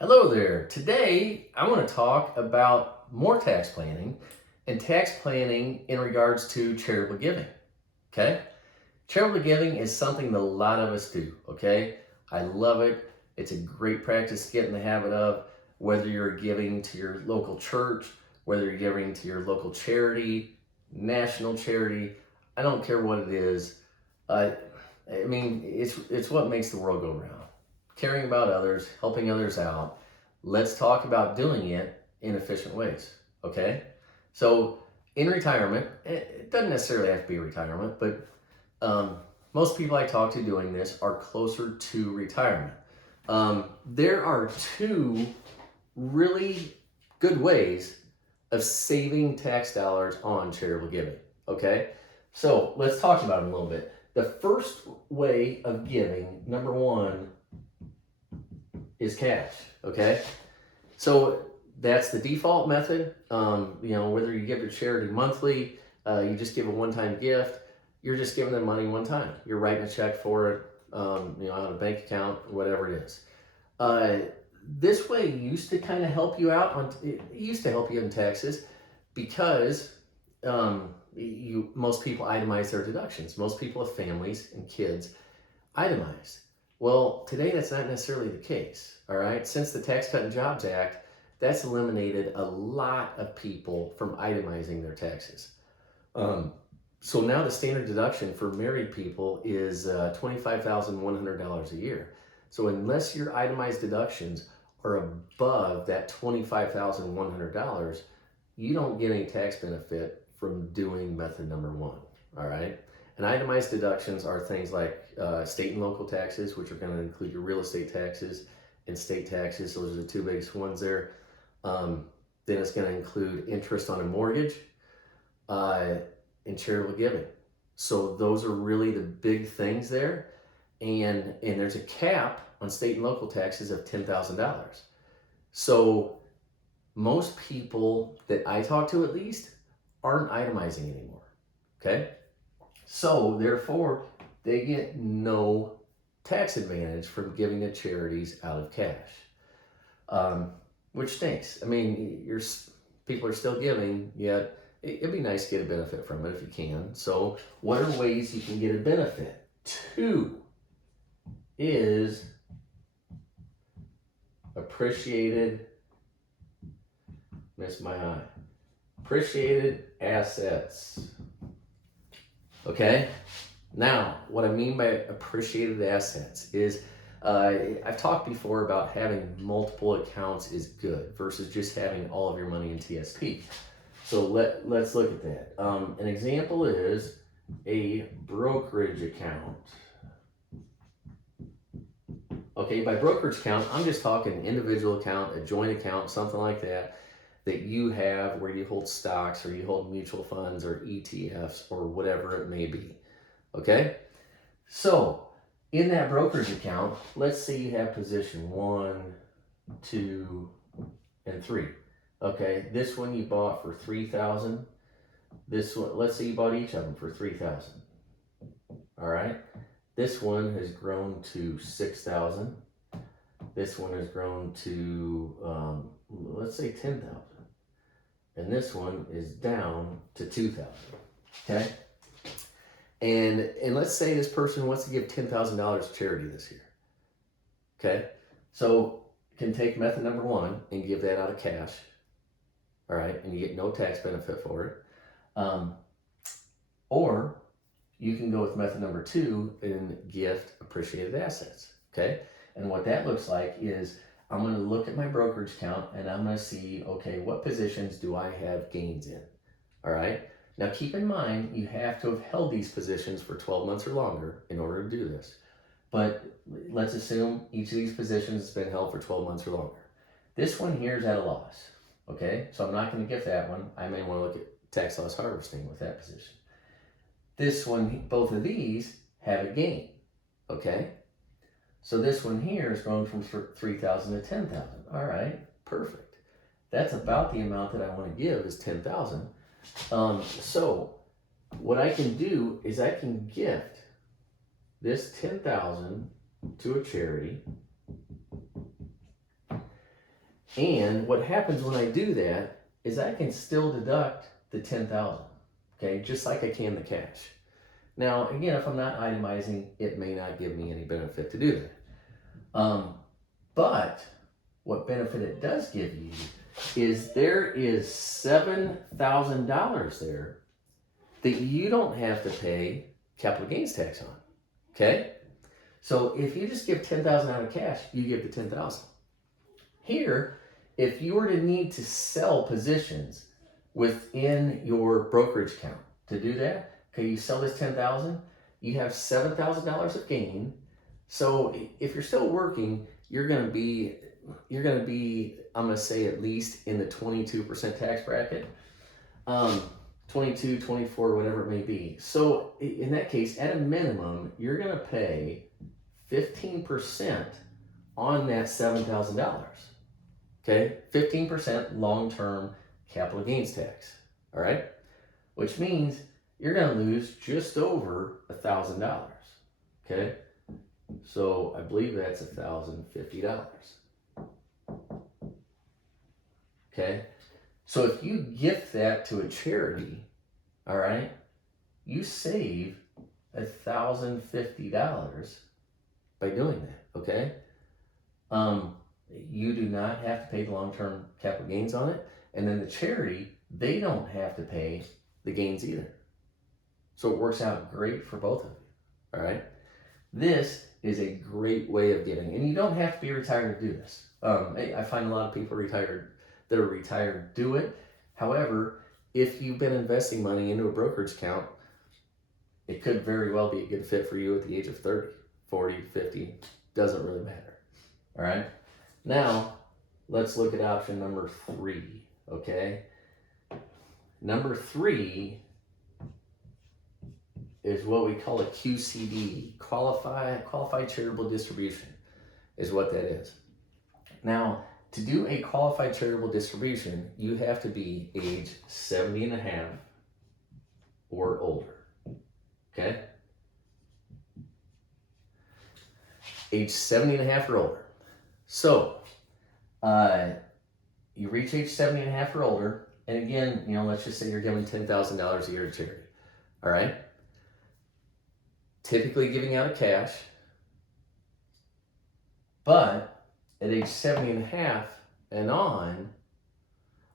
Hello there. Today, I want to talk about more tax planning and tax planning in regards to charitable giving. Okay? Charitable giving is something that a lot of us do. Okay? I love it. It's a great practice to get in the habit of, whether you're giving to your local church, whether you're giving to your local charity, national charity. I don't care what it is. It's what makes the world go round. Caring about others, helping others out. Let's talk about doing it in efficient ways, okay? So in retirement, it doesn't necessarily have to be retirement, but most people I talk to doing this are closer to retirement. There are two really good ways of saving tax dollars on charitable giving, okay? So let's talk about them a little bit. The first way of giving, number one, is cash, okay? So that's the default method. Whether you give to charity monthly, you just give a one-time gift, you're just giving them money one time. You're writing a check for it, on a bank account, whatever it is. This way used to kind of help you out it used to help you in taxes because most people itemize their deductions. Most people with families and kids itemize. Well, today that's not necessarily the case, all right? Since the Tax Cut and Jobs Act, that's eliminated a lot of people from itemizing their taxes. So now the standard deduction for married people is $25,100 a year. So unless your itemized deductions are above that $25,100, you don't get any tax benefit from doing method number one, all right? And itemized deductions are things like state and local taxes, which are going to include your real estate taxes and state taxes. Those are the two biggest ones there. Then it's going to include interest on a mortgage and charitable giving. So those are really the big things there. And there's a cap on state and local taxes of $10,000. So most people that I talk to, at least, aren't itemizing anymore, okay? So therefore, they get no tax advantage from giving to charities out of cash, which stinks. I mean, people are still giving, yet it'd be nice to get a benefit from it if you can. So what are ways you can get a benefit? Two is appreciated assets. Okay? Now, what I mean by appreciated assets is I've talked before about having multiple accounts is good versus just having all of your money in TSP. So let's look at that. An example is a brokerage account. Okay, by brokerage account, I'm just talking individual account, a joint account, something like that you have where you hold stocks or you hold mutual funds or ETFs or whatever it may be. Okay? So, in that brokerage account, let's say you have position 1, 2, and 3. Okay, this one you bought for $3,000. This one, let's say you bought each of them for $3,000. All right? This one has grown to $6,000. This one has grown to, let's say $10,000. And this one is down to $2,000. Okay? And let's say this person wants to give $10,000 to charity this year. Okay? So can take method number one and give that out of cash. All right? And you get no tax benefit for it. Or you can go with method number two and gift appreciated assets. Okay? And what that looks like is I'm going to look at my brokerage account and I'm going to see, okay, what positions do I have gains in? All right? Now keep in mind, you have to have held these positions for 12 months or longer in order to do this. But let's assume each of these positions has been held for 12 months or longer. This one here is at a loss. Okay? So I'm not going to gift that one. I may want to look at tax loss harvesting with that position. This one, both of these have a gain. Okay? So this one here is grown from 3,000 to 10,000. All right, perfect. That's about the amount that I want to give is 10,000. So what I can do is I can gift this 10,000 to a charity, And what happens when I do that is I can still deduct the $10,000, okay, just like I can the cash. Now, again, if I'm not itemizing, it may not give me any benefit to do that. But what benefit it does give you is there is $7,000 there that you don't have to pay capital gains tax on, okay? So if you just give $10,000 out of cash, you give the $10,000. Here, if you were to need to sell positions within your brokerage account to do that, okay, you sell this $10,000, you have $7,000 of gain. So if you're still working, you're going to be, I'm going to say at least in the 22% tax bracket, 22, 24, whatever it may be. So in that case, at a minimum, you're going to pay 15% on that $7,000. Okay, 15% long-term capital gains tax. All right, which means you're going to lose just over $1,000. Okay, so I believe that's $1,050. Okay, so if you gift that to a charity, all right, you save $1,050 by doing that. Okay, you do not have to pay the long-term capital gains on it, and then the charity, they don't have to pay the gains either. So it works out great for both of you. All right, this is a great way of getting, and you don't have to be retired to do this. I find a lot of people that are retired do it. However, if you've been investing money into a brokerage account, it could very well be a good fit for you at the age of 30, 40, 50, doesn't really matter. All right, now let's look at option number 3. Okay, number 3 is what we call a QCD, Qualified Charitable Distribution, is what that is. Now, to do a Qualified Charitable Distribution, you have to be age 70 and a half or older, okay? Age 70 and a half or older. So, you reach age 70 and a half or older, and again, let's just say you're giving $10,000 a year to charity, all right? Typically giving out of cash, but at age 70 and a half and on,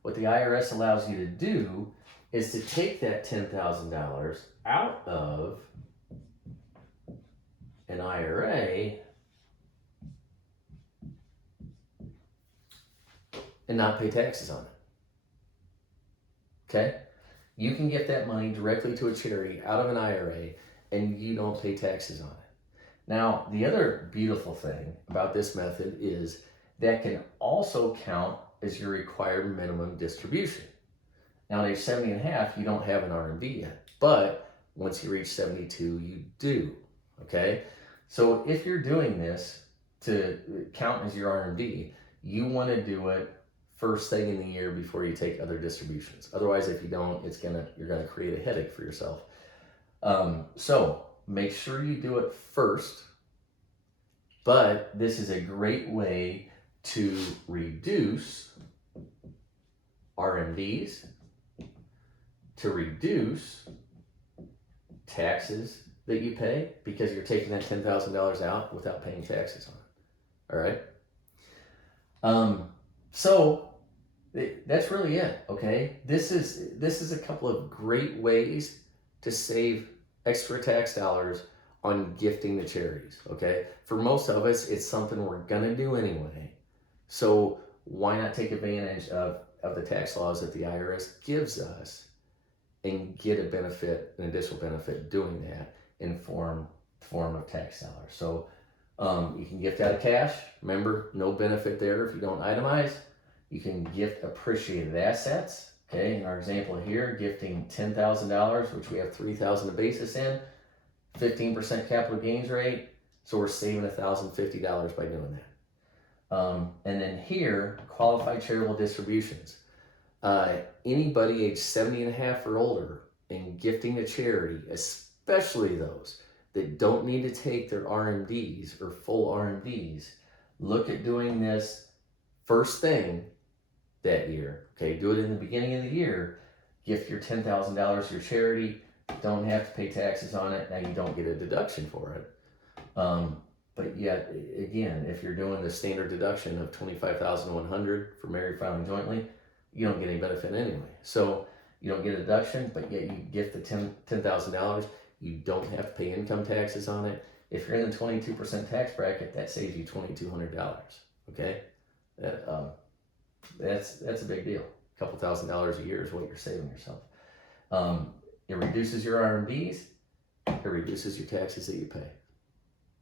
what the IRS allows you to do is to take that $10,000 out of an IRA and not pay taxes on it. Okay? You can get that money directly to a charity out of an IRA and you don't pay taxes on it. Now, the other beautiful thing about this method is that can also count as your required minimum distribution. Now, at age 70 and a half, you don't have an RMD yet, but once you reach 72, you do, okay? So if you're doing this to count as your RMD, you want to do it first thing in the year before you take other distributions. Otherwise, if you don't, you're gonna create a headache for yourself. So make sure you do it first, but this is a great way to reduce RMDs, to reduce taxes that you pay because you're taking that $10,000 out without paying taxes on it. All right. So that's really it. Okay. This is a couple of great ways to save extra tax dollars on gifting to charities. Okay. For most of us, it's something we're gonna do anyway. So why not take advantage of the tax laws that the IRS gives us and get an additional benefit doing that in form of tax dollars. So you can gift out of cash. Remember, no benefit there if you don't itemize. You can gift appreciated assets. Okay, in our example here, gifting $10,000, which we have $3,000 of basis in, 15% capital gains rate. So we're saving $1,050 by doing that. And then here, qualified charitable distributions. Anybody age 70 and a half or older and gifting to charity, especially those that don't need to take their RMDs or full RMDs, look at doing this first thing that year. Okay, do it in the beginning of the year. Gift your $10,000 to your charity. Don't have to pay taxes on it. Now you don't get a deduction for it. But yet, again, if you're doing the standard deduction of $25,100 for married filing jointly, you don't get any benefit anyway. So you don't get a deduction, but yet you gift the $10,000. You don't have to pay income taxes on it. If you're in the 22% tax bracket, that saves you $2,200. Okay, that's a big deal. A couple $1,000s a year is what you're saving yourself. It reduces your RMDs. It reduces your taxes that you pay.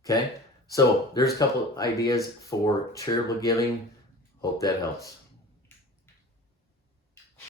Okay, so there's a couple ideas for charitable giving. Hope that helps.